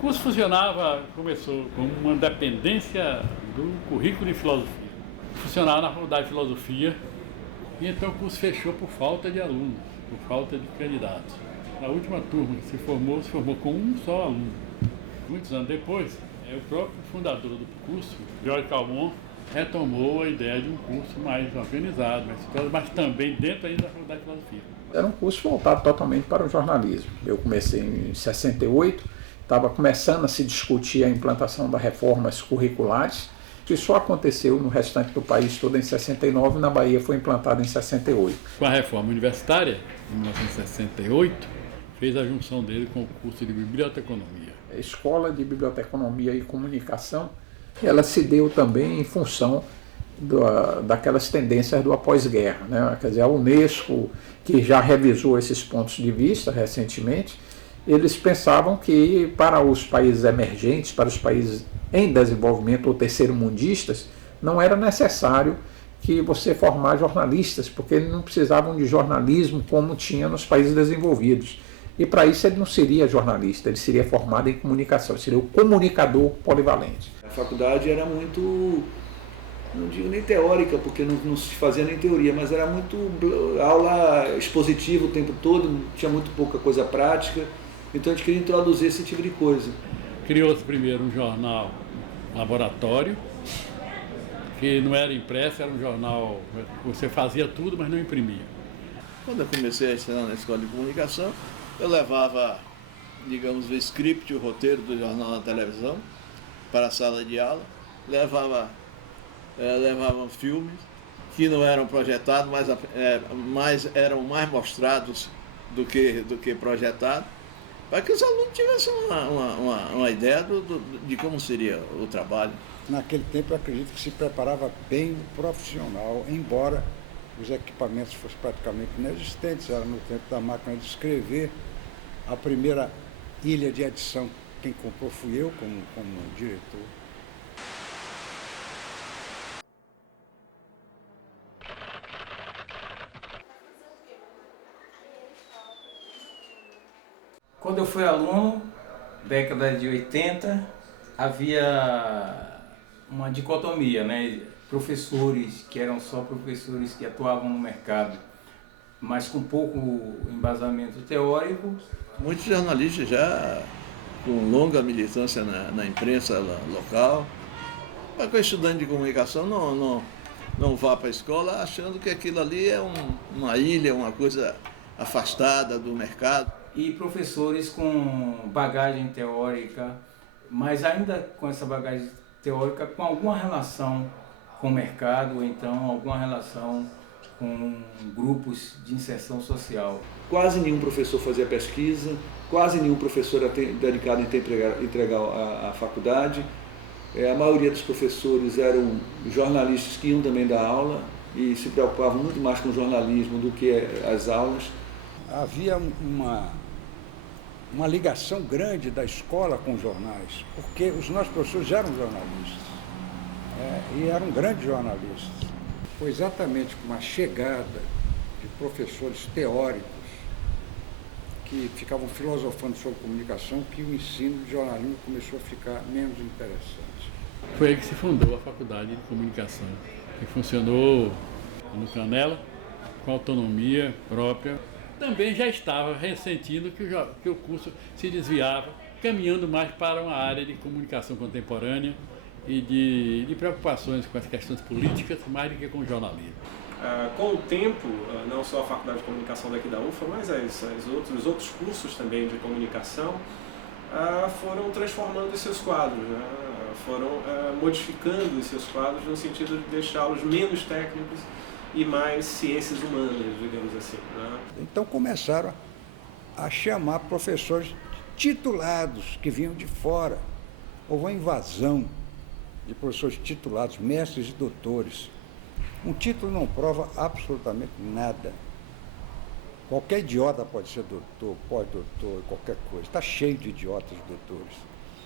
curso começou como uma dependência do currículo de filosofia. Funcionava na faculdade de filosofia e então o curso fechou por falta de alunos, por falta de candidatos. A última turma que se formou com um só aluno. Muitos anos depois, o próprio fundador do curso, Jorge Calmon, retomou a ideia de um curso mais organizado, mas também dentro ainda da faculdade de filosofia. Era um curso voltado totalmente para o jornalismo. Eu comecei em 68, estava começando a se discutir a implantação das reformas curriculares. Isso só aconteceu no restante do país todo em 69, na Bahia foi implantado em 68. Com a reforma universitária, em 1968, fez a junção dele com o curso de biblioteconomia. A Escola de Biblioteconomia e Comunicação, ela se deu também em função daquelas tendências do após-guerra, né? Quer dizer, a Unesco, que já revisou esses pontos de vista recentemente, eles pensavam que para os países emergentes, para os países em desenvolvimento ou terceiro-mundistas, não era necessário que você formar jornalistas, porque eles não precisavam de jornalismo como tinha nos países desenvolvidos. E para isso ele não seria jornalista, ele seria formado em comunicação, ele seria o comunicador polivalente. A faculdade era muito, não digo nem teórica, porque não se fazia nem teoria, mas era muito aula expositiva o tempo todo, tinha muito pouca coisa prática, então a gente queria introduzir esse tipo de coisa. Criou-se primeiro um jornal laboratório, que não era impresso, era um jornal que você fazia tudo, mas não imprimia. Quando eu comecei a ensinar na escola de comunicação, eu levava, digamos, o script, o roteiro do jornal na televisão para a sala de aula, levava filmes que não eram projetados, mas eram mais mostrados do que projetados, para que os alunos tivessem uma ideia de como seria o trabalho. Naquele tempo eu acredito que se preparava bem o profissional, embora os equipamentos fossem praticamente inexistentes. Era no tempo da máquina de escrever. A primeira ilha de edição, quem comprou fui eu como diretor. Quando eu fui aluno, década de 80, havia uma dicotomia, né? Professores que eram só professores que atuavam no mercado, mas com pouco embasamento teórico. Muitos jornalistas já com longa militância na imprensa local, mas com estudante de comunicação não vá para a escola achando que aquilo ali é uma ilha, uma coisa afastada do mercado. E professores com bagagem teórica, mas ainda com essa bagagem teórica com alguma relação com o mercado, ou então alguma relação com grupos de inserção social. Quase nenhum professor fazia pesquisa, quase nenhum professor era dedicado em entregar a faculdade. A maioria dos professores eram jornalistas que iam também dar aula e se preocupavam muito mais com o jornalismo do que as aulas. Havia uma ligação grande da escola com os jornais, porque os nossos professores eram jornalistas, e eram grandes jornalistas. Foi exatamente com a chegada de professores teóricos que ficavam filosofando sobre comunicação que o ensino de jornalismo começou a ficar menos interessante. Foi aí que se fundou a Faculdade de Comunicação, que funcionou no Canela, com autonomia própria. Também já estava ressentindo que o curso se desviava, caminhando mais para uma área de comunicação contemporânea e de preocupações com as questões políticas, mais do que com o jornalismo. Com o tempo, não só a Faculdade de Comunicação daqui da UFA, mas os outros cursos também de comunicação foram transformando os seus quadros, né? Foram modificando os seus quadros no sentido de deixá-los menos técnicos e mais ciências humanas, digamos assim, né? Então começaram a chamar professores titulados que vinham de fora. Houve uma invasão de professores titulados, mestres e doutores. Um título não prova absolutamente nada. Qualquer idiota pode ser doutor, pós-doutor, qualquer coisa. Está cheio de idiotas doutores.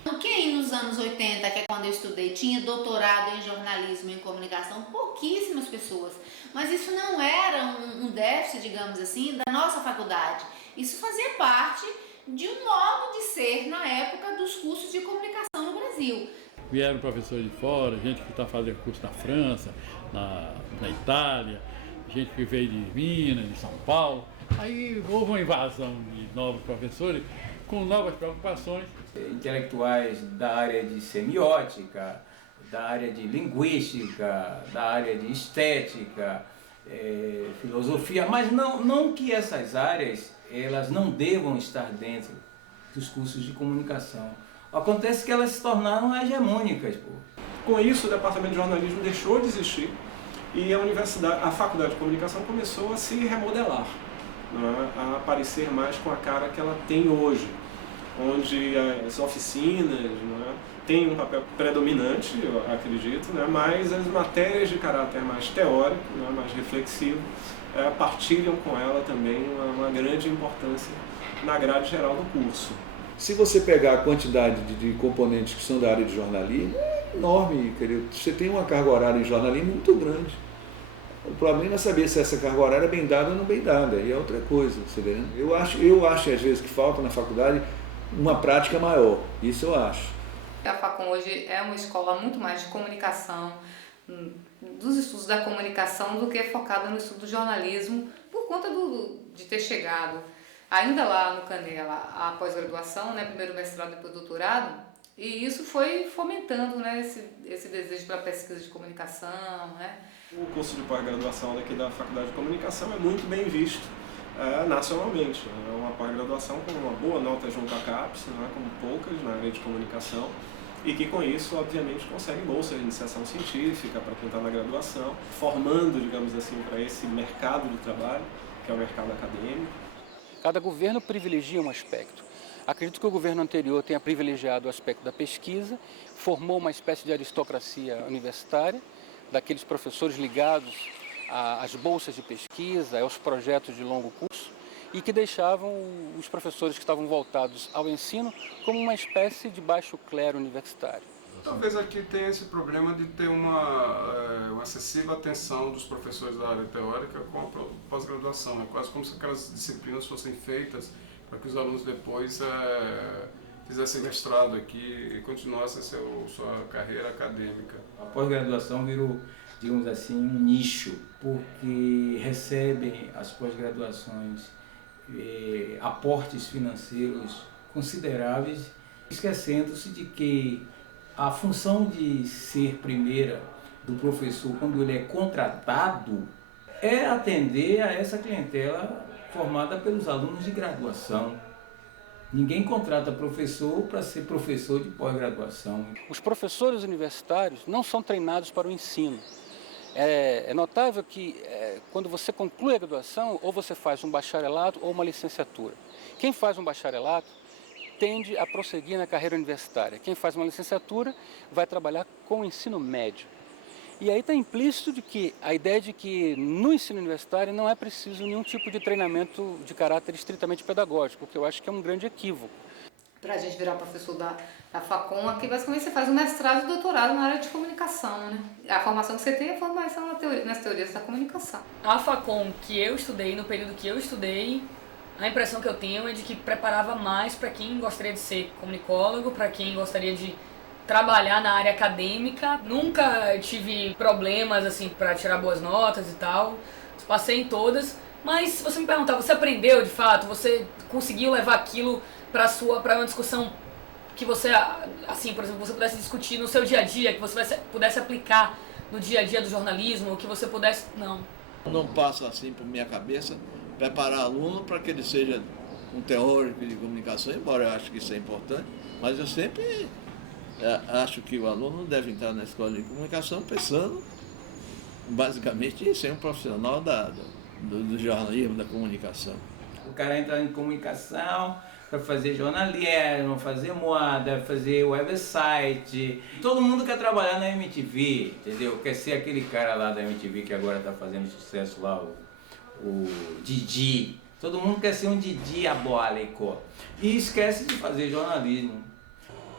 Porque aí nos anos 80, que é quando eu estudei, tinha doutorado em jornalismo e em comunicação, pouquíssimas pessoas. Mas isso não era um déficit, digamos assim, da nossa faculdade. Isso fazia parte de um modo de ser na época dos cursos de comunicação no Brasil. Vieram professores de fora, gente que está fazendo curso na França, na Itália, gente que veio de Minas, de São Paulo. Aí houve uma invasão de novos professores com novas preocupações. Intelectuais da área de semiótica, da área de linguística, da área de estética, filosofia, mas não que essas áreas elas não devam estar dentro dos cursos de comunicação. Acontece que elas se tornaram hegemônicas. Com isso, o departamento de jornalismo deixou de existir e a faculdade de comunicação começou a se remodelar, né, a aparecer mais com a cara que ela tem hoje, onde as oficinas, né, têm um papel predominante, eu acredito, né, mas as matérias de caráter mais teórico, né, mais reflexivo, partilham com ela também uma grande importância na grade geral do curso. Se você pegar a quantidade de componentes que são da área de jornalismo, é enorme, querido. Você tem uma carga horária em jornalismo muito grande. O problema é saber se essa carga horária é bem dada ou não bem dada, e é outra coisa, você vê, né? Eu acho às vezes que falta na faculdade uma prática maior, isso eu acho. A Facom hoje é uma escola muito mais de comunicação, dos estudos da comunicação, do que focada no estudo do jornalismo, por conta de ter chegado ainda lá no Canela a pós-graduação, né, primeiro mestrado e depois doutorado, e isso foi fomentando, né, esse desejo pela pesquisa de comunicação, né. O curso de pós-graduação daqui da Faculdade de Comunicação é muito bem visto nacionalmente. É uma pós-graduação com uma boa nota junto à CAPES, né, como poucas na área de comunicação, e que com isso, obviamente, consegue bolsa de iniciação científica para quem está na graduação, formando, digamos assim, para esse mercado de trabalho, que é o mercado acadêmico. Cada governo privilegia um aspecto. Acredito que o governo anterior tenha privilegiado o aspecto da pesquisa, formou uma espécie de aristocracia universitária, daqueles professores ligados às bolsas de pesquisa, aos projetos de longo curso, e que deixavam os professores que estavam voltados ao ensino como uma espécie de baixo clero universitário. Talvez aqui tenha esse problema de ter uma excessiva atenção dos professores da área teórica com a pós-graduação. É quase como se aquelas disciplinas fossem feitas para que os alunos depois fizessem mestrado aqui e continuassem sua carreira acadêmica. A pós-graduação virou, digamos assim, um nicho, porque recebem as pós-graduações aportes financeiros consideráveis, esquecendo-se de que a função de ser primeira do professor, quando ele é contratado, é atender a essa clientela formada pelos alunos de graduação. Ninguém contrata professor para ser professor de pós-graduação. Os professores universitários não são treinados para o ensino. É notável que quando você conclui a graduação, ou você faz um bacharelado ou uma licenciatura. Quem faz um bacharelado tende a prosseguir na carreira universitária. Quem faz uma licenciatura vai trabalhar com o ensino médio. E aí está implícito de que a ideia de que no ensino universitário não é preciso nenhum tipo de treinamento de caráter estritamente pedagógico, que eu acho que é um grande equívoco. Para a gente virar professor da Facom, aqui basicamente você faz um mestrado e doutorado na área de comunicação, né? A formação que você tem é a formação nas teorias da comunicação. A Facom que eu estudei, no período que eu estudei, a impressão que eu tenho é de que preparava mais para quem gostaria de ser comunicólogo, para quem gostaria de trabalhar na área acadêmica. Nunca tive problemas assim para tirar boas notas e tal, passei em todas, mas se você me perguntar, você aprendeu de fato? Você conseguiu levar aquilo para uma discussão que você, assim, por exemplo, você pudesse discutir no seu dia a dia, que você pudesse aplicar no dia a dia do jornalismo, que você pudesse... Não passa assim por minha cabeça preparar aluno para que ele seja um teórico de comunicação, embora eu acho que isso é importante, mas eu sempre acho que o aluno deve entrar na escola de comunicação pensando basicamente em ser um profissional do jornalismo, da comunicação. O cara entra em comunicação para fazer jornalismo, fazer moda, fazer website. Todo mundo quer trabalhar na MTV, entendeu? Quer ser aquele cara lá da MTV que agora está fazendo sucesso lá, o Didi. Todo mundo quer ser um Didi diabólico. E esquece de fazer jornalismo.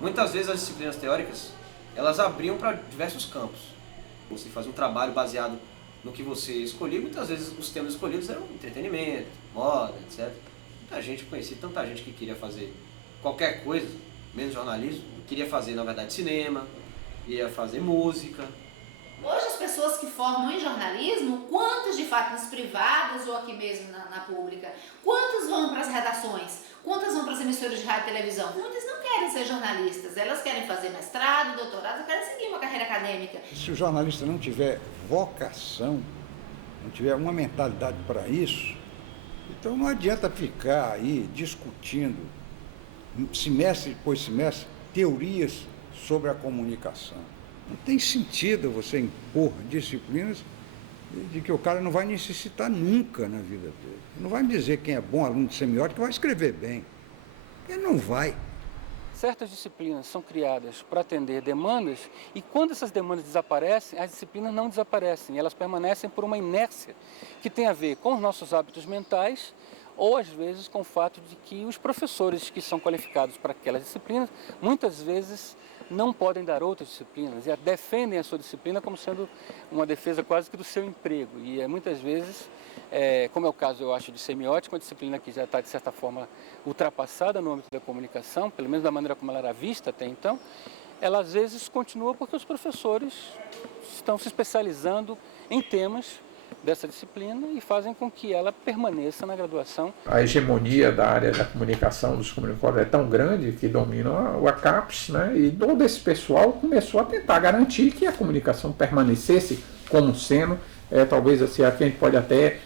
Muitas vezes as disciplinas teóricas, elas abriam para diversos campos. Você faz um trabalho baseado no que você escolheu, muitas vezes os temas escolhidos eram entretenimento, moda, etc. A gente conhecia tanta gente que queria fazer qualquer coisa, menos jornalismo, queria fazer, na verdade, cinema, ia fazer música. Hoje as pessoas que formam em jornalismo, quantas de fato nas privadas ou aqui mesmo na pública, quantas vão para as redações, quantas vão para as emissoras de rádio e televisão? Muitas não querem ser jornalistas, elas querem fazer mestrado, doutorado, querem seguir uma carreira acadêmica. Se o jornalista não tiver vocação, não tiver uma mentalidade para isso, então não adianta ficar aí discutindo, semestre depois semestre, teorias sobre a comunicação. Não tem sentido você impor disciplinas de que o cara não vai necessitar nunca na vida dele. Não vai me dizer quem é bom aluno de semiótica que vai escrever bem. Ele não vai. Certas disciplinas são criadas para atender demandas e quando essas demandas desaparecem, as disciplinas não desaparecem, elas permanecem por uma inércia que tem a ver com os nossos hábitos mentais ou às vezes com o fato de que os professores que são qualificados para aquelas disciplinas muitas vezes não podem dar outras disciplinas e defendem a sua disciplina como sendo uma defesa quase que do seu emprego. E muitas vezes, como é o caso, eu acho, de semiótica, uma disciplina que já está, de certa forma, ultrapassada no âmbito da comunicação, pelo menos da maneira como ela era vista até então, ela às vezes continua porque os professores estão se especializando em temas dessa disciplina e fazem com que ela permaneça na graduação. A hegemonia da área da comunicação, dos comunicólogos, é tão grande que domina o ACAPES, né? E todo esse pessoal começou a tentar garantir que a comunicação permanecesse como sendo, talvez assim, aqui a gente pode até,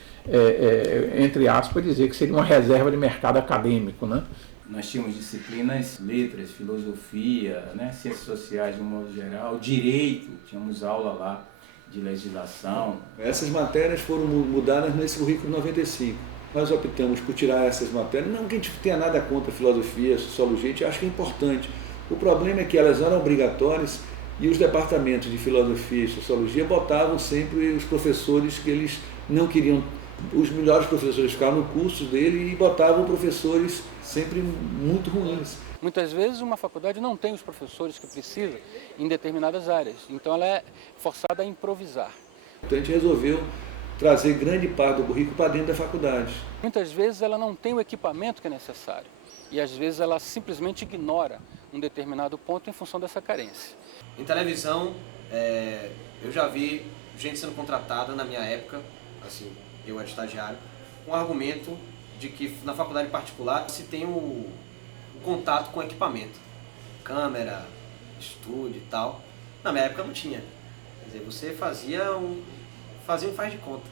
entre aspas, dizer que seria uma reserva de mercado acadêmico, né? Nós tínhamos disciplinas, letras, filosofia, né? Ciências sociais de um modo geral, direito, tínhamos aula lá de legislação. Essas matérias foram mudadas nesse currículo 95. Nós optamos por tirar essas matérias, não que a gente tenha nada contra filosofia, sociologia, a gente acha que é importante. O problema é que elas eram obrigatórias e os departamentos de filosofia e sociologia botavam sempre os professores que eles não queriam, os melhores professores ficavam no curso dele e botavam professores sempre muito ruins. Muitas vezes uma faculdade não tem os professores que precisa em determinadas áreas, então ela é forçada a improvisar. Então a gente resolveu trazer grande parte do currículo para dentro da faculdade. Muitas vezes ela não tem o equipamento que é necessário e às vezes ela simplesmente ignora um determinado ponto em função dessa carência. Em televisão, eu já vi gente sendo contratada na minha época, assim, eu era estagiário, com o argumento de que na faculdade particular se tem o contato com equipamento, câmera, estúdio e tal. Na minha época não tinha. Quer dizer, você fazia um faz de conta.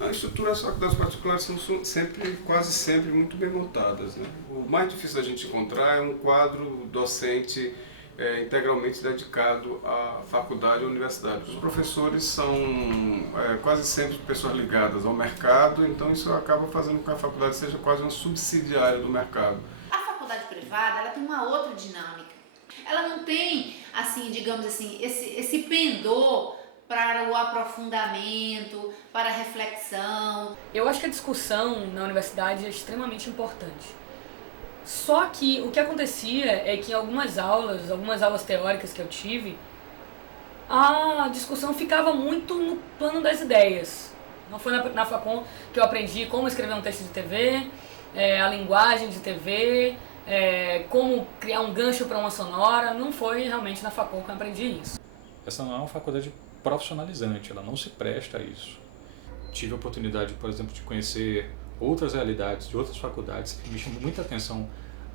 A estrutura das faculdades particulares são quase sempre muito bem montadas, né? O mais difícil da gente encontrar é um quadro docente integralmente dedicado à faculdade ou universidade. Os professores são quase sempre pessoas ligadas ao mercado, então isso acaba fazendo com que a faculdade seja quase uma subsidiária do mercado. A faculdade privada, ela tem uma outra dinâmica. Ela não tem, assim, digamos assim, esse pendor para o aprofundamento, para a reflexão. Eu acho que a discussão na universidade é extremamente importante. Só que o que acontecia é que em algumas aulas teóricas que eu tive, a discussão ficava muito no plano das ideias. Não foi na Facom que eu aprendi como escrever um texto de TV, a linguagem de TV, como criar um gancho para uma sonora. Não foi realmente na Facom que eu aprendi isso. Essa não é uma faculdade profissionalizante, ela não se presta a isso. Tive a oportunidade, por exemplo, de conhecer outras realidades de outras faculdades que me chamou muita atenção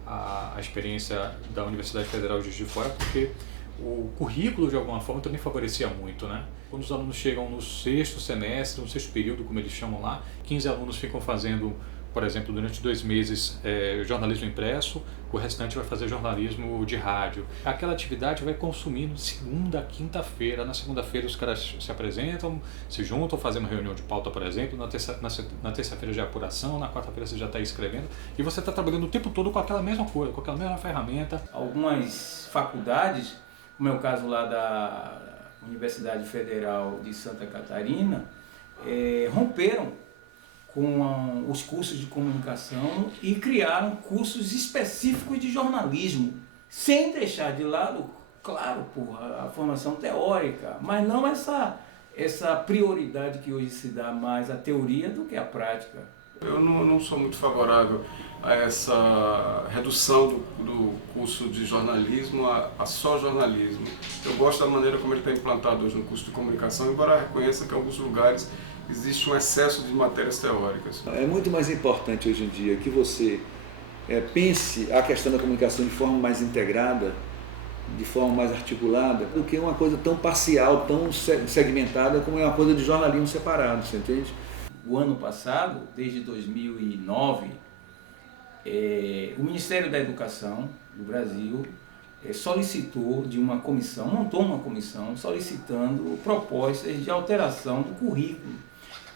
a experiência da Universidade Federal de Juiz de Fora, porque o currículo de alguma forma também favorecia muito, né? Quando os alunos chegam no sexto semestre, no sexto período, como eles chamam lá, 15 alunos ficam fazendo, por exemplo, durante 2 meses jornalismo impresso, o restante vai fazer jornalismo de rádio. Aquela atividade vai consumindo de segunda a quinta-feira. Na segunda-feira os caras se apresentam, se juntam, fazendo uma reunião de pauta, por exemplo. Na terça-feira já é apuração, na quarta-feira você já está escrevendo. E você está trabalhando o tempo todo com aquela mesma coisa, com aquela mesma ferramenta. Algumas faculdades, como é o caso lá da Universidade Federal de Santa Catarina, romperam com os cursos de comunicação e criaram cursos específicos de jornalismo, sem deixar de lado, claro, a formação teórica, mas não essa prioridade que hoje se dá mais à teoria do que à prática. Eu não sou muito favorável a essa redução do curso de jornalismo a só jornalismo. Eu gosto da maneira como ele está implantado hoje no curso de comunicação, embora reconheça que em alguns lugares existe um excesso de matérias teóricas. É muito mais importante hoje em dia que você pense a questão da comunicação de forma mais integrada, de forma mais articulada, do que uma coisa tão parcial, tão segmentada como é uma coisa de jornalismo separado, você entende? O ano passado, desde 2009, o Ministério da Educação do Brasil solicitou de uma comissão, montou uma comissão solicitando propostas de alteração do currículo.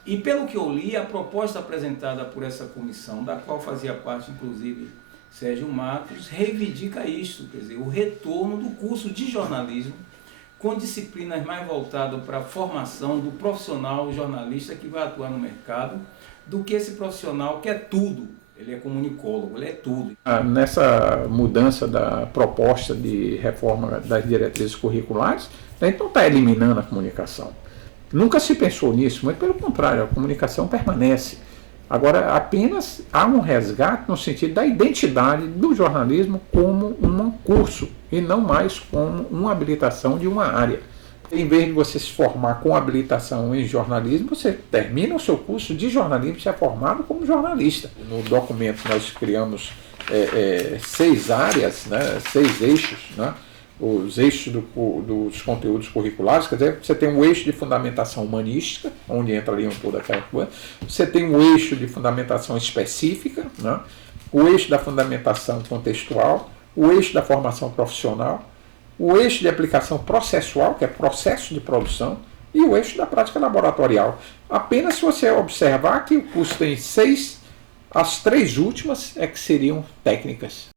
E pelo que eu li, a proposta apresentada por essa comissão, da qual fazia parte inclusive Sérgio Matos, reivindica isso, quer dizer, o retorno do curso de jornalismo com disciplinas mais voltadas para a formação do profissional jornalista que vai atuar no mercado, do que esse profissional que é tudo. Ele é comunicólogo, ele é tudo. Nessa mudança da proposta de reforma das diretrizes curriculares, a gente não está eliminando a comunicação. Nunca se pensou nisso, mas pelo contrário, a comunicação permanece. Agora, apenas há um resgate no sentido da identidade do jornalismo como um curso e não mais como uma habilitação de uma área. Em vez de você se formar com habilitação em jornalismo, você termina o seu curso de jornalismo e se é formado como jornalista. No documento nós criamos 6 áreas, né, 6 eixos, né, os eixos dos conteúdos curriculares. Quer dizer, você tem um eixo de fundamentação humanística, onde entrariam toda aquela coisa. Você tem um eixo de fundamentação específica, né, o eixo da fundamentação contextual, o eixo da formação profissional, o eixo de aplicação processual, que é processo de produção, e o eixo da prática laboratorial. Apenas se você observar que o curso tem 6, as 3 últimas é que seriam técnicas.